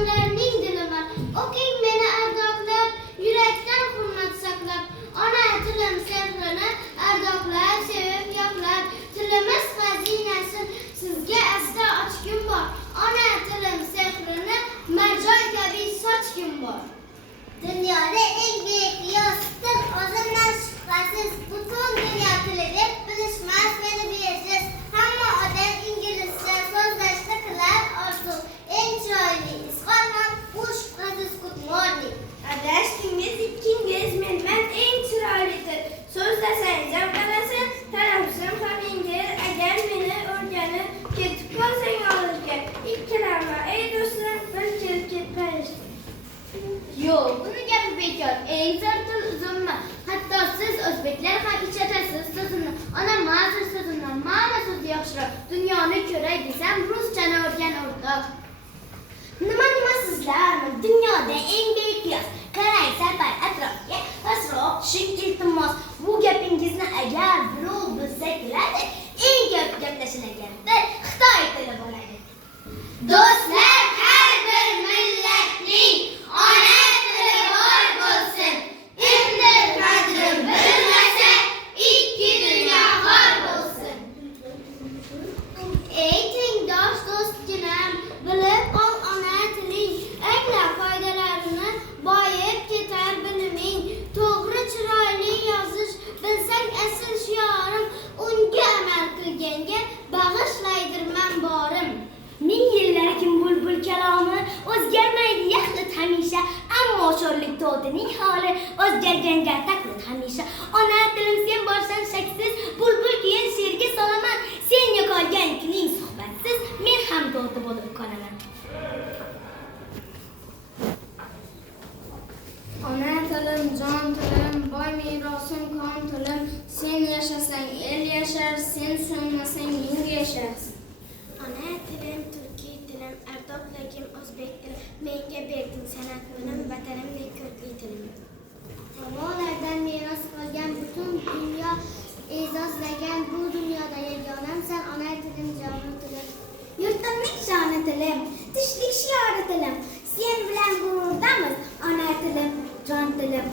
odamlarning dili bor. O'qing meni ardoqlab, yurakdan hurmat saqlab. Ona tilim sehrini ardoqlab, sevib yoqlab. Tilimiz xazinasi sizga asta ochgim bor. Ona tilim sehrini marjoy kabi sochgim bor. Dunyoda eng buyuk yostir o'zimdan shubhasiz. Butun dunyo tili deb bilishmas meni bejiz. Hamma odam inglizcha so'zlashni qilar orzu. Eng chiroyli izhor ham bu shubhasiz good morning. Adashdingiz ikkingiz mendan eng chiroylidir. So'zlasang zavqlanasan, talabsam ham yengil. Agar meni o'rganib ketib qolsang olishga, ikkilanma ey do'stlar, bir kelib ketmaylik. Yo'q, buni gapi bekor. Eng zo'r til uzunmi? Hatto siz o'zbeklar ham ishlatasiz so'zini. Ona ma'zur so'zini, ma'na so'zi yaxshiroq. Dunyoni ko'ray desam, ruschani o'rgan o'rtoq. Nima sizlarmi? Dunyoda eng buyuk yoz. Qarang safar atrofga, asrof tushing iltimos. Bu gapingizni agar birov bilsa keladi, eng ko'p gaplashilaganda Xitoy tili bo'ladi. Do'stlar, har bir millatning ona tili bor bo'lsin. Endi qadri bilmasa, ikki dunyo xor bo'lsin. Ey tengdosh do'stginam, bilib ol ona tiling, angla foydalarini, boyib ketar biliming. To'g'ri chiroyli yozish, bilsang asl shiorim, unga amal qilganga bag'ishlaydirman borim. Ming yillarkim bulbul kalomi o'zgarmaydi yaxlit hamisha, ammo sho'rlik to'tining holi o'zgarganga taqlid hamisha. Ona tilim sen borsan shaksiz, bulbul keyin she'rga solaman. Sen yo'qolgan kuning suhbatsiz, men ham to'ti bo'lib qolaman. Ona tilim, jon tilim, boy merosim, kon tilim. Sen yashasang el yashar, sen so'nmasang yur yasharsan. Ona tilim, turkiy tilim, ardoqligim o'zbek tilim. Menga berding san'at bilim, vatanimdek ko'rkli tilim. Samolardan meros qolgan butun dunyo e'zozlagan bu dunyoda yagonamsan ona tilim, joni tilim. Yurtimning shoni tilim, tishlik shiori tilim. Sen bilan g'ururdamiz, ona tilim, jon tilim.